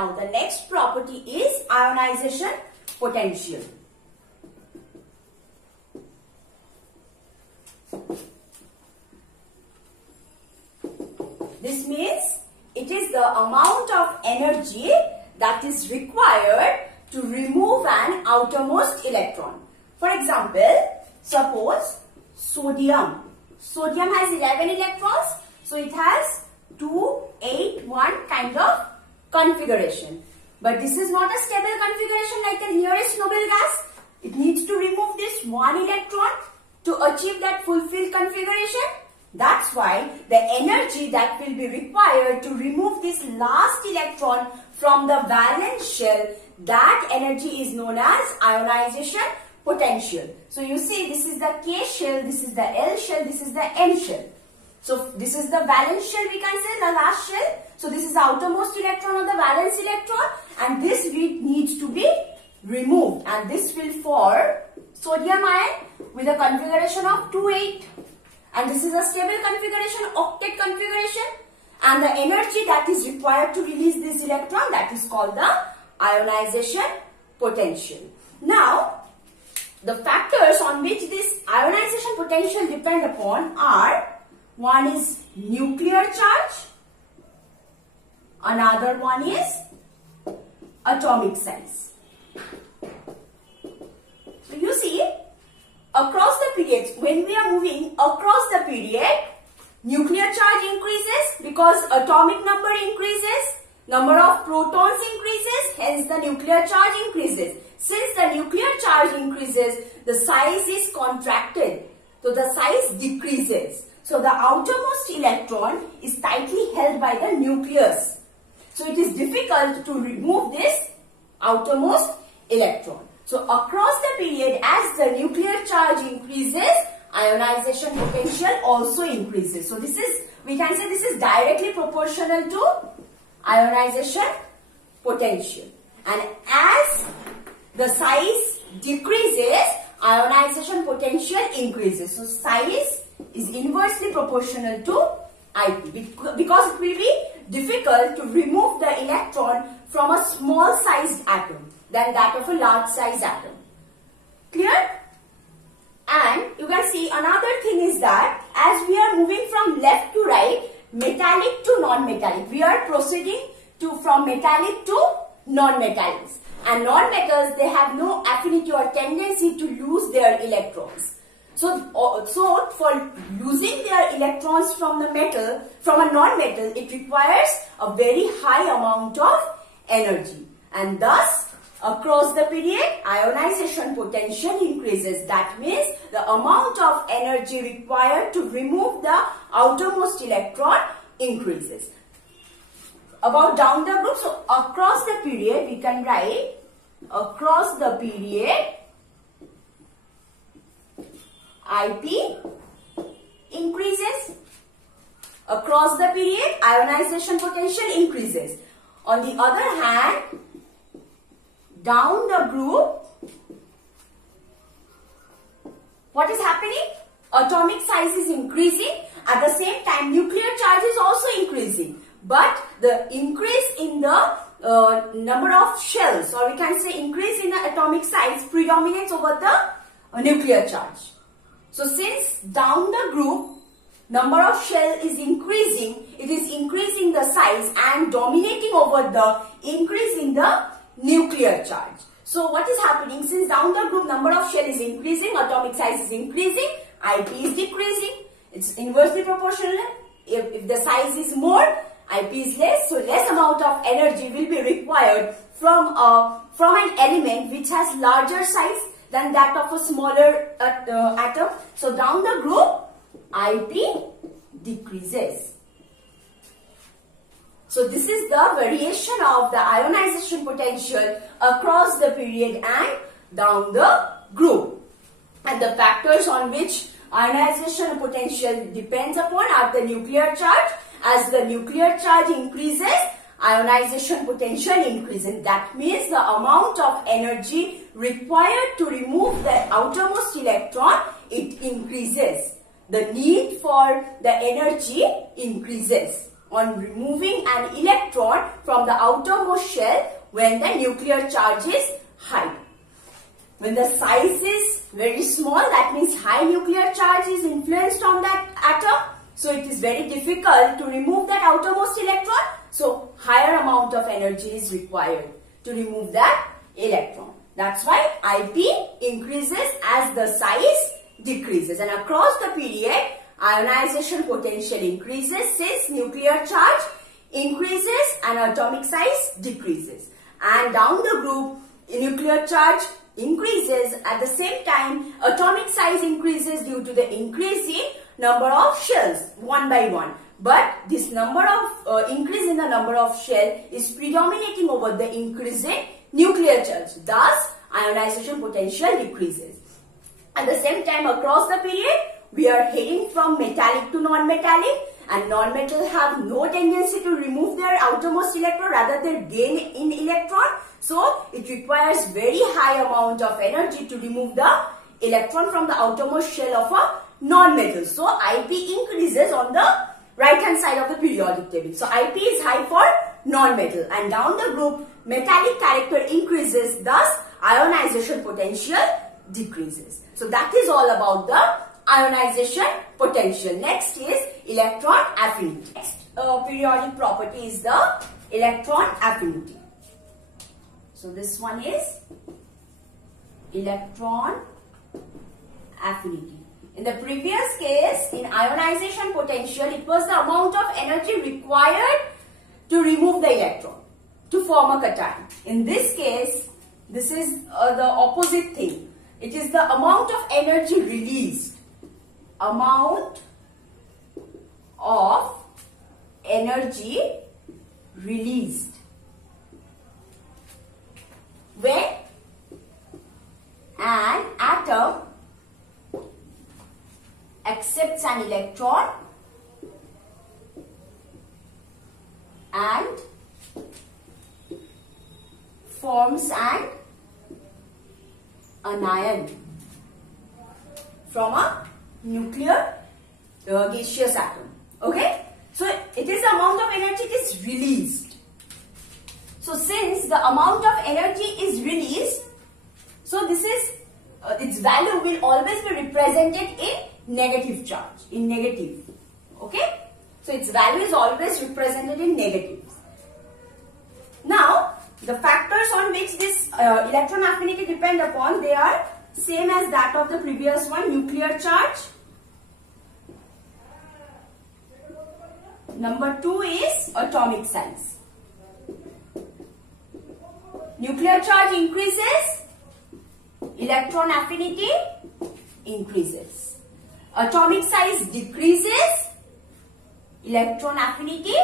Now the next property is ionization potential. This means it is the amount of energy that is required to remove an outermost electron. For example, suppose sodium. Sodium has 11 electrons, so it has 2, 8, 1 kind of configuration. But this is not a stable configuration like the nearest noble gas. It needs to remove this 1 electron to achieve that fulfilled configuration. That's why the energy that will be required to remove this last electron from the valence shell, that energy is known as ionization potential. So you see, this is the K shell, this is the L shell, this is the M shell. So this is the valence shell, we can say, the last shell. So this is the outermost electron of the valence electron, and this needs to be removed, and this will form sodium ion with a configuration of 2, 8. And this is a stable configuration, octet configuration, and the energy that is required to release this electron, that is called the ionization potential. Now, the factors on which this ionization potential depend upon are, one is nuclear charge, another one is atomic size. So you see, across the periods, when we are moving across the period, nuclear charge increases because atomic number increases, number of protons increases, hence the nuclear charge increases. Since the nuclear charge increases, the size is contracted, so the size decreases. So the outermost electron is tightly held by the nucleus. So it is difficult to remove this outermost electron. So across the period, as the nuclear charge increases, ionization potential also increases. So this is, we can say this is directly proportional to ionization potential. And as the size decreases, ionization potential increases. So size is inversely proportional to IP, because it will be difficult to remove the electron from a small sized atom than that of a large size atom. Clear? And you can see another thing is that as we are moving from left to right, metallic to non-metallic, we are proceeding from metallic to non-metallics. And non-metals, they have no affinity or tendency to lose their electrons. So for losing their electrons from the metal, from a non-metal, it requires a very high amount of energy. And thus, across the period, ionization potential increases. That means the amount of energy required to remove the outermost electron increases. About down the group, so across the period, we can write across the period, IP increases. Across the period, ionization potential increases. On the other hand, down the group, what is happening? Atomic size is increasing. At the same time, nuclear charge is also increasing. But the increase in the number of shells, or we can say increase in the atomic size, predominates over the nuclear charge. So since down the group, number of shell is increasing, it is increasing the size and dominating over the increase in the nuclear charge. So what is happening? Since down the group number of shell is increasing, atomic size is increasing, IP is decreasing. It's inversely proportional. If the size is more, IP is less. So less amount of energy will be required from an element which has larger size than that of a smaller atom. So down the group, IP decreases. So this is the variation of the ionization potential across the period and down the group. And the factors on which ionization potential depends upon are the nuclear charge. As the nuclear charge increases, ionization potential increases. That means the amount of energy required to remove the outermost electron, it increases. The need for the energy increases. on removing an electron from the outermost shell when the nuclear charge is high. When the size is very small, that means high nuclear charge is influenced on that atom. So it is very difficult to remove that outermost electron. So higher amount of energy is required to remove that electron. That's why IP increases as the size decreases. And across the period, ionization potential increases since nuclear charge increases and atomic size decreases. And down the group, nuclear charge increases, at the same time atomic size increases due to the increase in number of shells one by one. But this number of increase in the number of shell is predominating over the increase in nuclear charge. Thus, ionization potential decreases. At the same time, across the period, we are heading from metallic to non-metallic, and non-metal have no tendency to remove their outermost electron, rather they gain in electron. So it requires very high amount of energy to remove the electron from the outermost shell of a non-metal. So IP increases on the right hand side of the periodic table. So IP is high for non-metal, and down the group metallic character increases, thus ionization potential decreases. So that is all about the ionization potential. Next is electron affinity. Next periodic property is the electron affinity. So this one is electron affinity. In the previous case, in ionization potential, it was the amount of energy required to remove the electron to form a cation. In this case, this is the opposite thing. It is the amount of energy released. Amount of energy released when an atom accepts an electron and forms an anion from a nuclear gaseous atom. Okay, so it is the amount of energy is released. So since the amount of energy is released, so this is its value will always be represented in negative charge, in negative. Okay, so its value is always represented in negatives. Now the factors on which this electron affinity depend upon, they are same as that of the previous one. Nuclear charge. Number 2 is atomic size. Nuclear charge increases, electron affinity increases. Atomic size decreases, electron affinity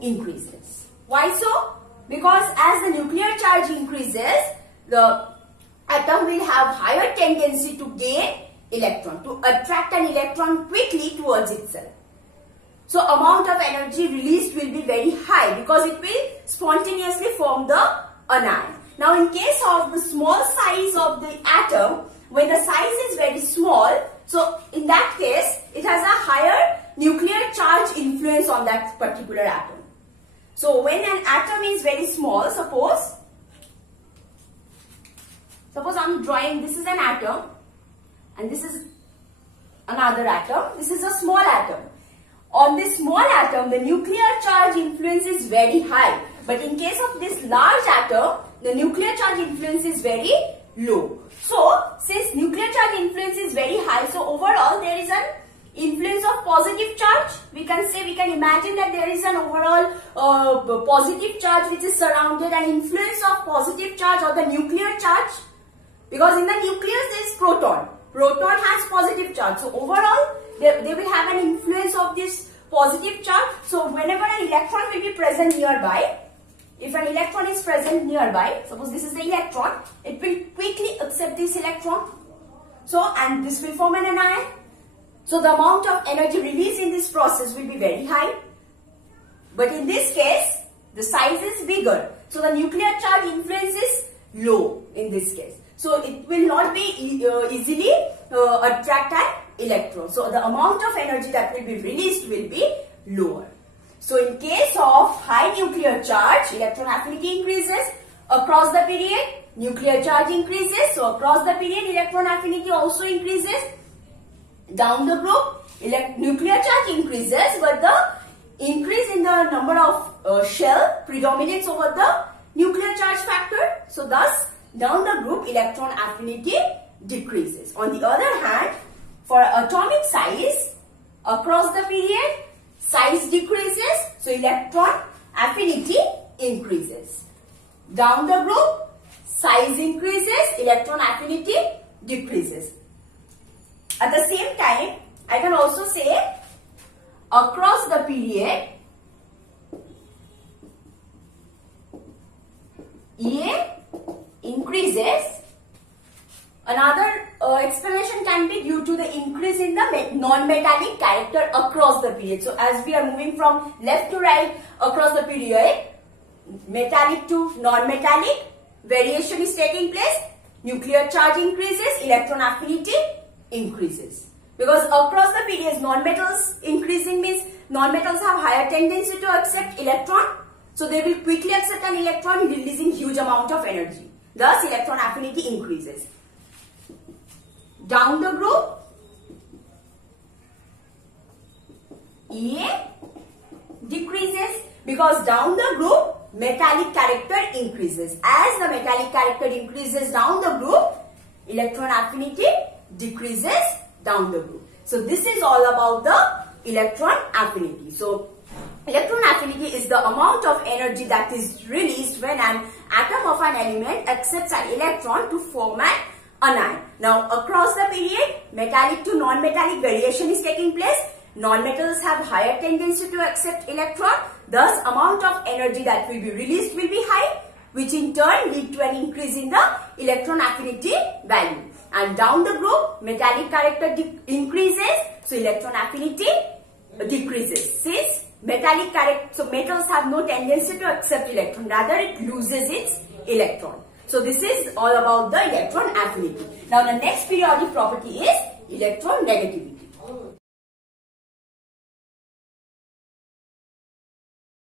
increases. Why so? Because as the nuclear charge increases, the atom will have higher tendency to gain electron, to attract an electron quickly towards itself. So amount of energy released will be very high because it will spontaneously form the anion. Now in case of the small size of the atom, when the size is very small, so in that case it has a higher nuclear charge influence on that particular atom. So when an atom is very small, suppose I'm drawing, this is an atom and this is another atom. This is a small atom. On this small atom, the nuclear charge influence is very high. But in case of this large atom, the nuclear charge influence is very low. So, since nuclear charge influence is very high, so overall there is an influence of positive charge. We can imagine that there is an overall positive charge which is surrounded, an influence of positive charge or the nuclear charge. Because in the nucleus there is proton. Proton has positive charge. So overall, they will have an influence of this positive charge. So whenever an electron will be present nearby, if an electron is present nearby, suppose this is the electron, it will quickly accept this electron. So, and this will form an anion. So the amount of energy released in this process will be very high. But in this case, the size is bigger. So the nuclear charge influence is low in this case. So it will not be easily attract an electron. So the amount of energy that will be released will be lower. So in case of high nuclear charge, electron affinity increases. Across the period, nuclear charge increases. So across the period, electron affinity also increases. Down the group, nuclear charge increases, but the increase in the number of shell predominates over the nuclear charge factor. So thus, down the group, electron affinity decreases. On the other hand, for atomic size, across the period, size decreases, so electron affinity increases. Down the group, size increases, electron affinity decreases. At the same time, I can also say across the period, EA increases. Another explanation can be due to the increase in the non-metallic character across the period. So as we are moving from left to right across the period, metallic to non-metallic, variation is taking place, nuclear charge increases, electron affinity increases. Because across the period, non-metals increasing means non-metals have higher tendency to accept electron. So they will quickly accept an electron, releasing huge amount of energy. Thus, electron affinity increases. Down the group, EA decreases, because down the group, metallic character increases. As the metallic character increases down the group, electron affinity decreases down the group. So this is all about the electron affinity. So electron affinity is the amount of energy that is released when an atom of an element accepts an electron to form an anion. Now across the period, metallic to non-metallic variation is taking place. Non-metals have higher tendency to accept electron. Thus, amount of energy that will be released will be high, which in turn lead to an increase in the electron affinity value. And down the group, metallic character increases, so electron affinity decreases. Since metallic character, so metals have no tendency to accept electron, rather it loses its electron. So this is all about the electron affinity. Now the next periodic property is electron negativity.